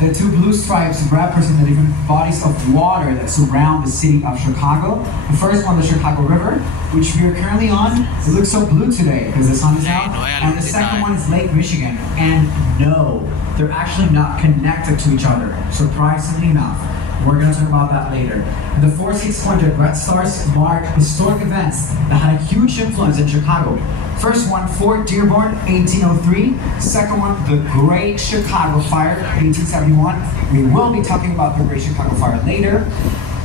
The two blue stripes represent the different bodies of water that surround the city of Chicago. The first one, the Chicago River, which we are currently on. It looks so blue today because the sun is out. And the second one is Lake Michigan. And no, they're actually not connected to each other, surprisingly enough. We're going to talk about that later. And the 4 6-pointed Red Stars mark historic events that had a huge influence in Chicago. First one, Fort Dearborn, 1803. Second one, the Great Chicago Fire, 1871. We will be talking about the Great Chicago Fire later.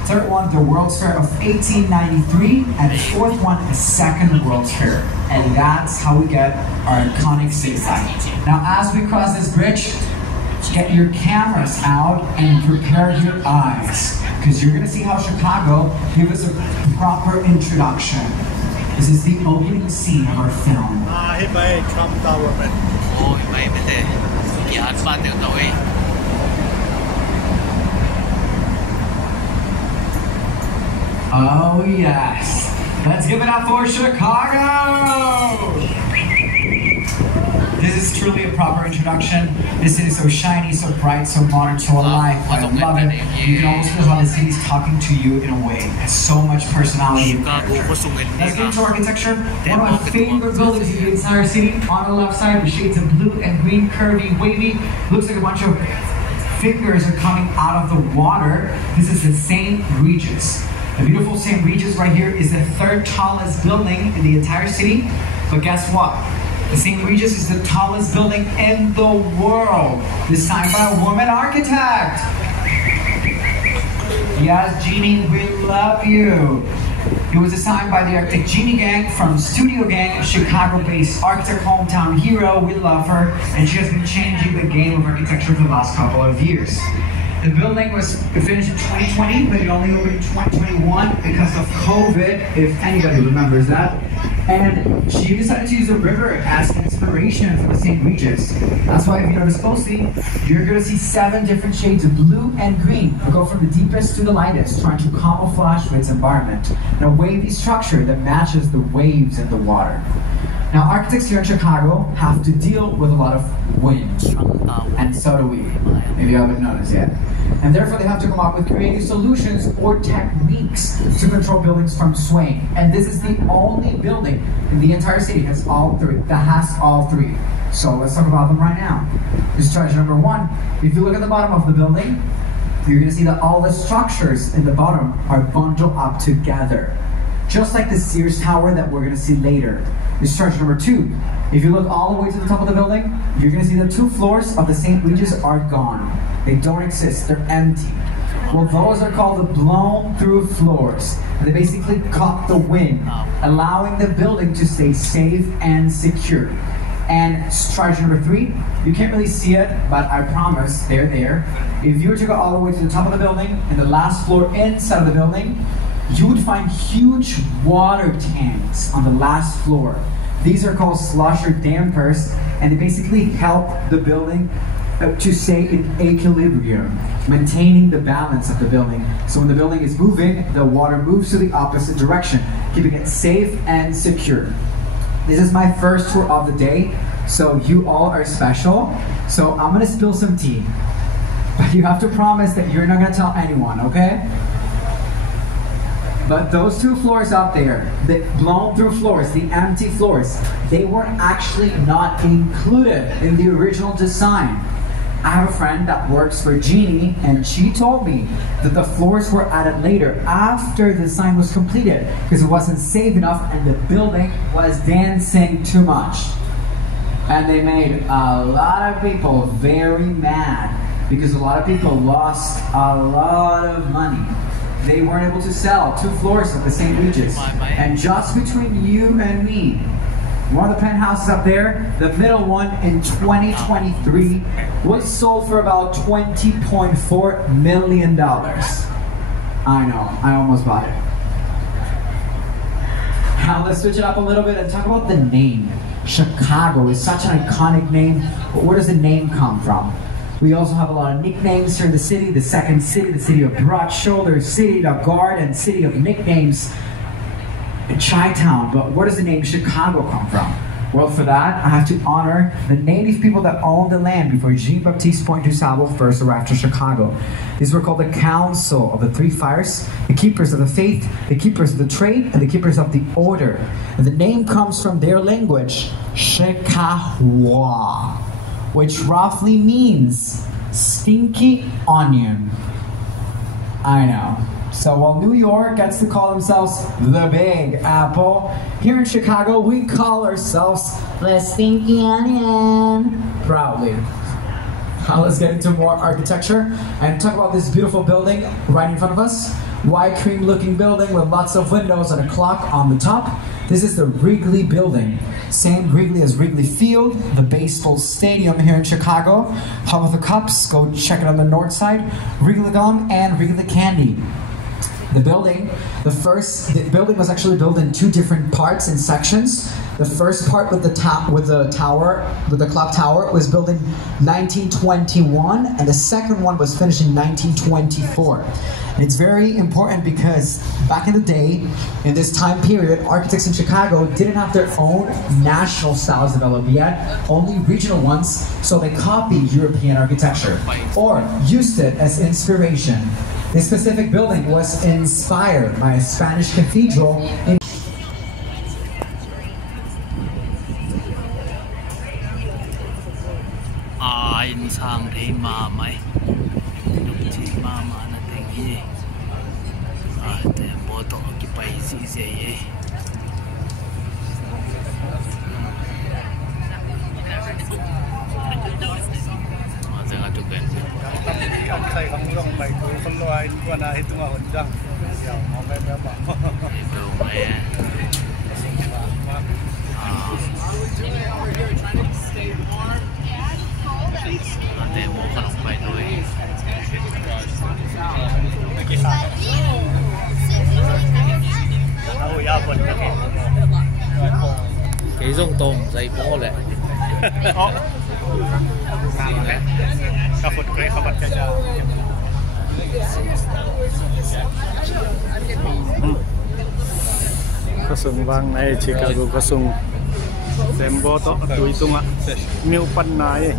Third one, the World's Fair of 1893. And the fourth one, the Second World's Fair. And that's how we get our iconic city side. Now, as we cross this bridge, get your cameras out and prepare your eyes, because you're going to see how Chicago gives us a proper introduction. This is the opening scene of our film. Oh yes, let's give it up for Chicago! This is truly a proper introduction. This city is so shiny, so bright, so modern, so alive. I love it. You can almost feel how the city is talking to you in a way. It has so much personality and character. Let's get into architecture. One of my favorite buildings in the entire city. On the left side, with shades of blue and green, curvy, wavy. Looks like a bunch of fingers are coming out of the water. This is the St. Regis. The beautiful St. Regis right here is the third tallest building in the entire city. But guess what? The St. Regis is the tallest building in the world, designed by a woman architect. Yes, Jeannie, we love you. It was designed by the architect Jeannie Gang from Studio Gang, Chicago-based architect, hometown hero. We love her, and she has been changing the game of architecture for the last couple of years. The building was finished in 2020, but it only opened in 2021 because of COVID, if anybody remembers that. And she decided to use the river as an inspiration for the St. Regis. That's why if you notice closely, you're going to see 7 different shades of blue and green. We'll go from the deepest to the lightest, trying to camouflage with its environment. And a wavy structure that matches the waves in the water. Now, architects here in Chicago have to deal with a lot of wind, and so do we, if you haven't noticed yet. And therefore, they have to come up with creative solutions or techniques to control buildings from swaying. And this is the only building in the entire city that has all three. So let's talk about them right now. This is strategy number 1. If you look at the bottom of the building, you're going to see that all the structures in the bottom are bundled up together. Just like the Sears Tower that we're going to see later. This is strategy number 2. If you look all the way to the top of the building, you're going to see the 2 floors of the St. Regis are gone. They don't exist. They're empty. Well, those are called the blown-through floors. They basically cut the wind, allowing the building to stay safe and secure. And strategy number 3, you can't really see it, but I promise they're there. If you were to go all the way to the top of the building and the last floor inside of the building, you would find huge water tanks on the last floor. These are called slusher dampers, and they basically help the building to stay in equilibrium, maintaining the balance of the building. So when the building is moving, the water moves to the opposite direction, keeping it safe and secure. This is my first tour of the day, so you all are special. So I'm gonna spill some tea, but you have to promise that you're not gonna tell anyone, okay? But those 2 floors up there, the blown-through floors, the empty floors, they were actually not included in the original design. I have a friend that works for Jeannie, and she told me that the floors were added later, after the design was completed, because it wasn't safe enough and the building was dancing too much. And they made a lot of people very mad, because a lot of people lost a lot of money. They weren't able to sell 2 floors of the St. Regis. And just between you and me, one of the penthouses up there, the middle one in 2023, was sold for about $20.4 million. I know, I almost bought it. Now let's switch it up a little bit and talk about the name. Chicago is such an iconic name, but where does the name come from? We also have a lot of nicknames here in the city. The second city, the city of broad shoulders, city of guard, and city of nicknames. Chi-Town, but where does the name Chicago come from? Well, for that, I have to honor the native people that owned the land before Jean-Baptiste Point du Sable first arrived to Chicago. These were called the Council of the Three Fires, the keepers of the faith, the keepers of the trade, and the keepers of the order. And the name comes from their language, Chicago, which roughly means stinky onion. I know. So while New York gets to call themselves the Big Apple, here in Chicago we call ourselves the Stinky Onion. Proudly. Now let's get into more architecture and talk about this beautiful building right in front of us. White cream looking building with lots of windows and a clock on the top. This is the Wrigley building. Same Wrigley as Wrigley Field, the baseball stadium here in Chicago. Home of the Cups, go check it on the north side. Wrigley Gum and Wrigley Candy. The building was actually built in two different parts and sections. The first part with the clock tower was built in 1921, and the second one was finished in 1924. And it's very important because back in the day, in this time period, architects in Chicago didn't have their own national styles developed yet, only regional ones, so they copied European architecture or used it as inspiration. This specific building was inspired by a Spanish cathedral in Kasung bang na Chicago kasung sembo to tu itu nga new pan na yang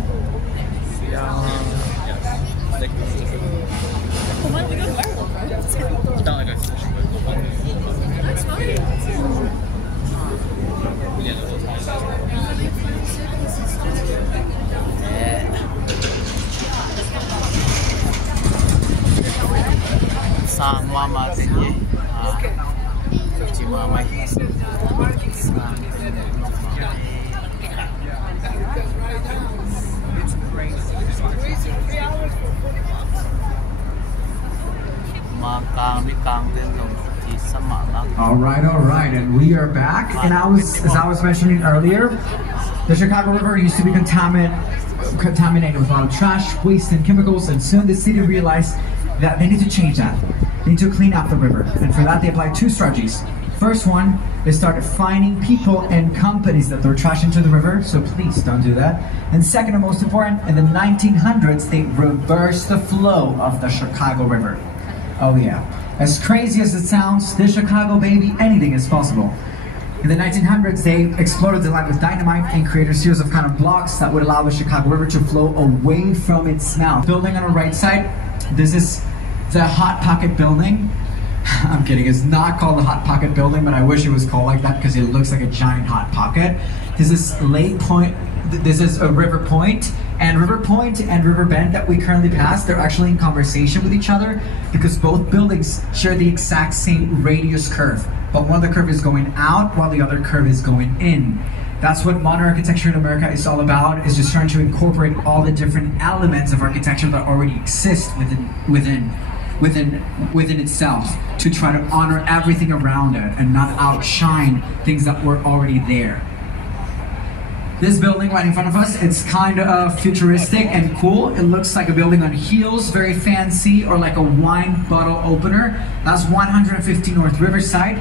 sang mama tinggi mama All right, and we are back. And as I was mentioning earlier, the Chicago River used to be contaminated with a lot of trash, waste, and chemicals, and soon the city realized that they need to change that. They need to clean up the river, and for that they applied two strategies. First one, they started fining people and companies that throw trash into the river, so please don't do that. And second and most important, in the 1900s, they reversed the flow of the Chicago River. Oh yeah. As crazy as it sounds, this Chicago baby, anything is possible. In the 1900s, they exploded the land with dynamite and created a series of kind of blocks that would allow the Chicago River to flow away from its mouth. Building on the right side, this is the Hot Pocket building. I'm kidding, it's not called the Hot Pocket building, but I wish it was called like that because it looks like a giant hot pocket. This is Lake Point, this is a River Point, and River Point and River Bend that we currently pass, they're actually in conversation with each other because both buildings share the exact same radius curve, but one of the curve is going out while the other curve is going in. That's what modern architecture in America is all about, is just trying to incorporate all the different elements of architecture that already exist within itself, to try to honor everything around it and not outshine things that were already there. This building right in front of us, it's kind of futuristic and cool. It looks like a building on heels, very fancy, or like a wine bottle opener. That's 150 North Riverside.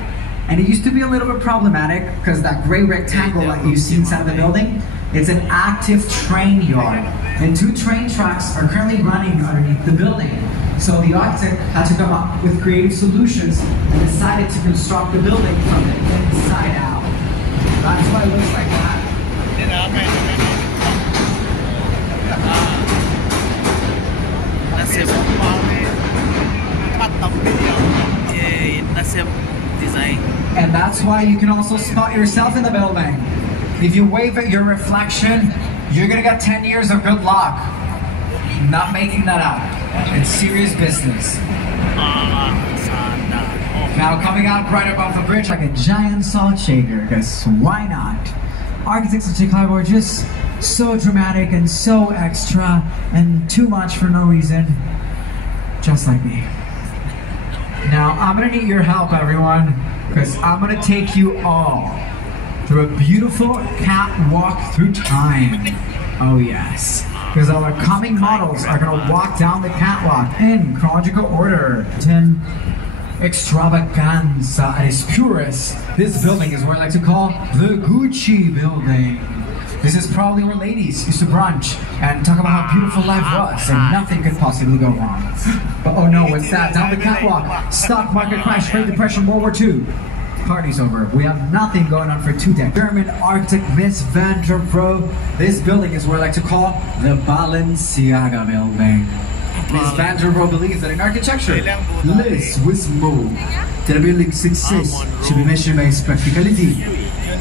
And it used to be a little bit problematic because that gray rectangle that you see inside the building, it's an active train yard. And 2 train tracks are currently running underneath the building. So the architect had to come up with creative solutions and decided to construct the building from the inside out. That's why it looks like that. And that's why you can also spot yourself in the building. If you wave at your reflection, you're gonna get 10 years of good luck. Not making that up. It's serious business. Now coming out right above the bridge like a giant salt shaker, because why not? Architects of Chicago are just so dramatic and so extra and too much for no reason. Just like me. Now I'm gonna need your help, everyone, because I'm gonna take you all through a beautiful catwalk through time. Oh yes, because our coming models are gonna walk down the catwalk in chronological order. 10 extravaganza at its purest. This building is what I like to call the Gucci building. This is probably where ladies used to brunch and talk about how beautiful life was and nothing could possibly go wrong. But oh no, what's that? Down the catwalk, stock market crash, Great Depression, World War II. Party's over. We have nothing going on for 2 decades. German architect Miss van der Rohe. This building is what I like to call the Balenciaga building. Miss van der Rohe believes that in architecture, less was more. That a building's success should be measured by its practicality.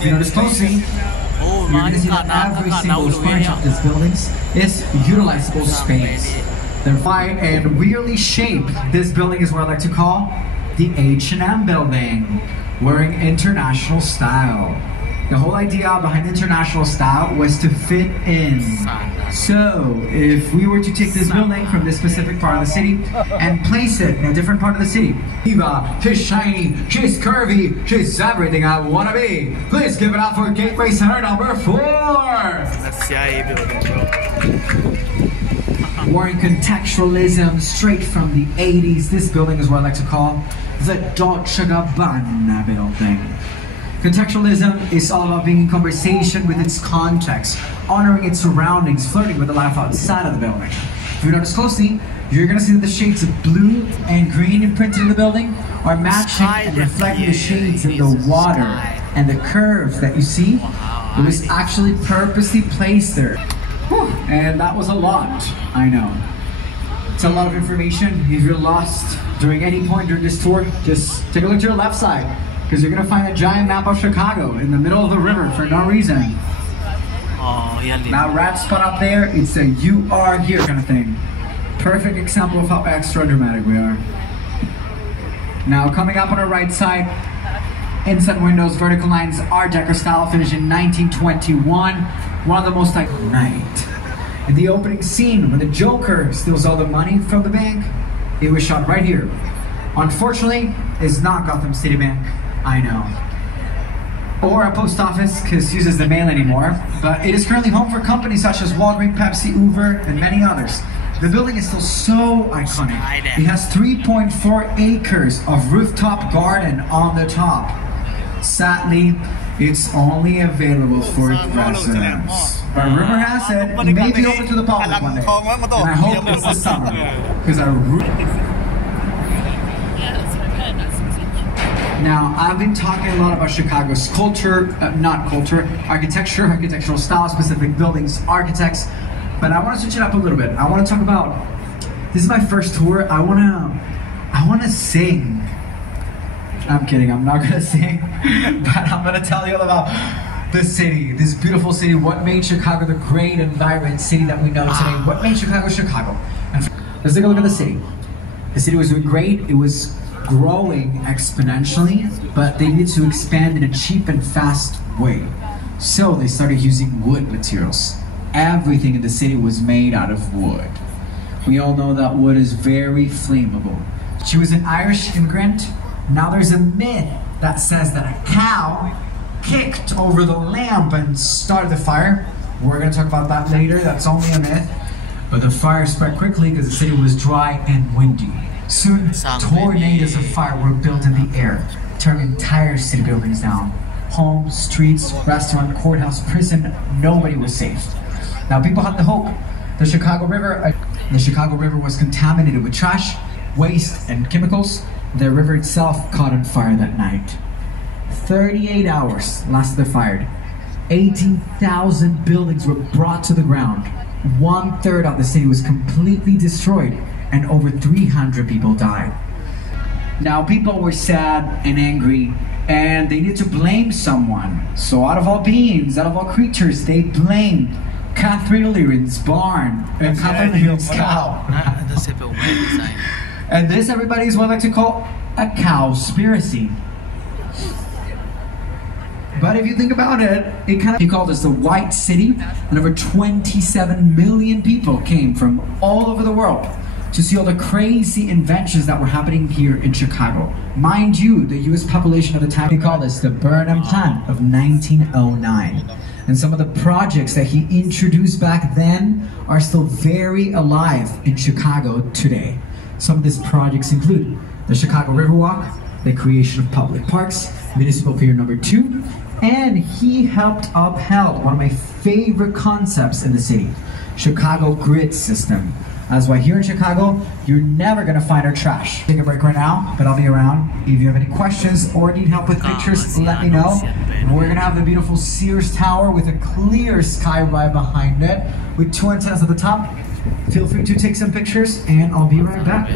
You notice closely, you're going to see that every single square inch of these buildings is utilizable space. Thereby and weirdly shaped, this building is what I like to call the H&M building, wearing international style. The whole idea behind international style was to fit in. So, if we were to take this building from this specific part of the city and place it in a different part of the city, Eva, she's shiny, she's curvy, she's everything I want to be. Please give it up for Gateway Center number 4. Wearing contextualism straight from the 80s, this building is what I like to call the Dolce & Gabbana building. Contextualism is all about being in conversation with its context, honoring its surroundings, flirting with the life outside of the building. If you notice closely, you're going to see that the shades of blue and green imprinted in the building are matching and reflecting the shades in the water and the curves that you see. It was actually purposely placed there. Whew. And that was a lot, I know. It's a lot of information. If you're lost during any point during this tour, just take a look to your left side, because you're going to find a giant map of Chicago in the middle of the river for no reason. Now red spot up there, it's a "you are here" kind of thing. Perfect example of how extra dramatic we are. Now coming up on our right side, inside windows, vertical lines, Art Deco style, finished in 1921. One of the most iconic night. In the opening scene, when the Joker steals all the money from the bank, it was shot right here. Unfortunately, it's not Gotham City Bank, I know. Or a post office, because it uses the mail anymore, but it is currently home for companies such as Walgreens, Pepsi, Uber, and many others. The building is still so iconic. It has 3.4 acres of rooftop garden on the top. Sadly, it's only available for residents. But rumor has it, it may be open to the public one day. And I hope it's this summer, because Now, I've been talking a lot about Chicago's culture, architecture, architectural style, specific buildings, architects, but I want to switch it up a little bit. I want to talk about, this is my first tour, I want to sing. I'm kidding, I'm not gonna sing, but I'm gonna tell you all about the city, this beautiful city, what made Chicago the great and vibrant city that we know today, what made Chicago, Chicago. And let's take a look at the city. The city was doing great, it was growing exponentially, but they needed to expand in a cheap and fast way. So they started using wood materials. Everything in the city was made out of wood. We all know that wood is very flammable. She was an Irish immigrant. Now there's a myth that says that a cow kicked over the lamp and started the fire. We're going to talk about that later, that's only a myth. But the fire spread quickly because the city was dry and windy. Soon, tornadoes of fire were built in the air, tearing entire city buildings down. Homes, streets, restaurant, courthouse, prison, nobody was safe. Now people had the hope. The Chicago River was contaminated with trash, waste, and chemicals. The river itself caught on fire that night. 38 hours lasted the fire. 18,000 buildings were brought to the ground. 1/3 of the city was completely destroyed, and over 300 people died. Now, people were sad and angry, and they needed to blame someone. So out of all beings, out of all creatures, they blamed Catherine O'Leary's barn and Catherine O'Leary's cow. And this, everybody, is what I like to call a cowspiracy. But if you think about it, he called us the White City, and over 27 million people came from all over the world to see all the crazy inventions that were happening here in Chicago. Mind you, the US population at the time, he called this the Burnham Plan of 1909. And some of the projects that he introduced back then are still very alive in Chicago today. Some of these projects include the Chicago Riverwalk, the creation of public parks, Municipal Pier number 2, and he helped upheld one of my favorite concepts in the city, Chicago grid system. That's why here in Chicago, you're never gonna find our trash. Take a break right now, but I'll be around. If you have any questions or need help with pictures, let me know. We're gonna have the beautiful Sears Tower with a clear sky right behind it, with 2 antennas at the top. Feel free to take some pictures, and I'll be right back.